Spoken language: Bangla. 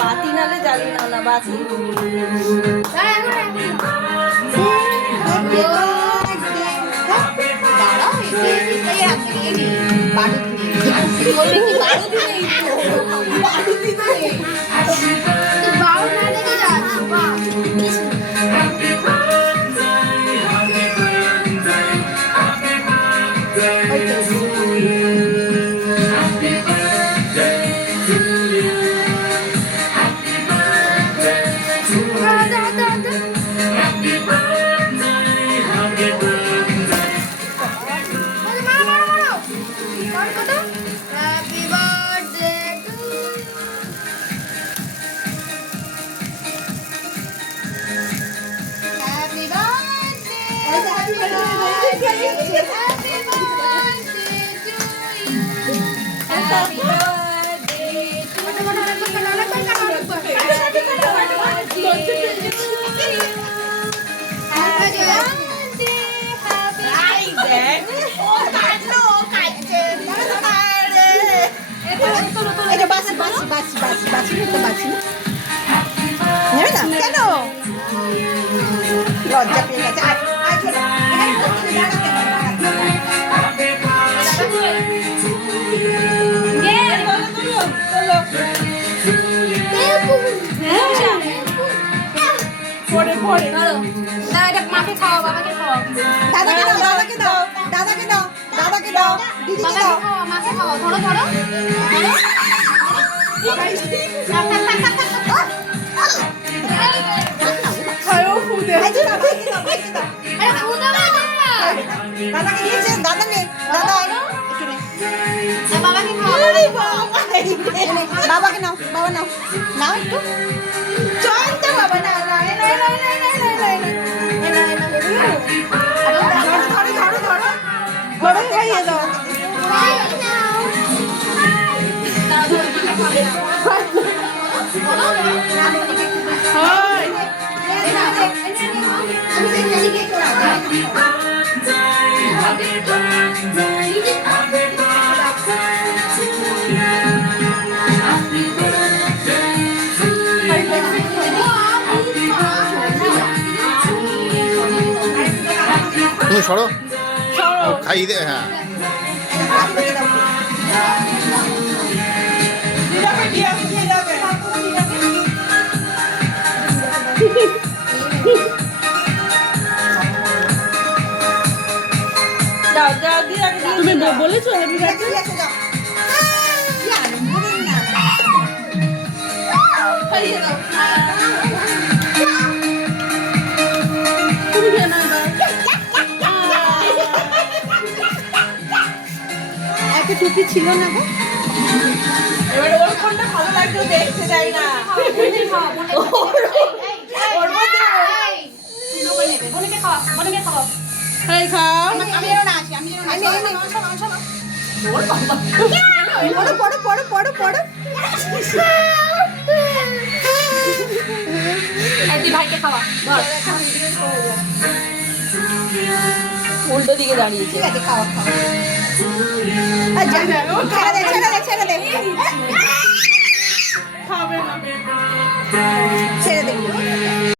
বাতি নালে জ্বালিয়ে নাও না বাতি। কেন লজ্জা পেয়ে গেছে। মাকে খাওয়া, বাবাকে খাওয়া, দাদাকে দাও, দাদাকে দাও, দাদাকে দাও, দাদাকে দাও, দিদিকে দাও, মাকে খাওয়া, ধরো ধরো দাদাকে দিয়েছে, দাদা নে, দাদা একটু নে, বাবাকে খাওয়া, বাবাকে নাও, বাবা নাও, নাও একটু চলতে বাবা না ধরো খাইয়ে দাও। তুমি সরো খাইয়ে দে। হ্যাঁ তুমি বলেছো হ্যাপি বার্থডে? একটা টুপি ছিল না গো, এবার ওর কোনটা ভালো লাগছে দেখতে চাই না। ভাইকে খাওয়া, উল্টো দিকে দাঁড়িয়েছে। ঠিক আছে খাওয়া খাওয়া, ছেড়ে দে ছেড়ে দে ছেড়ে দে, খাবে না।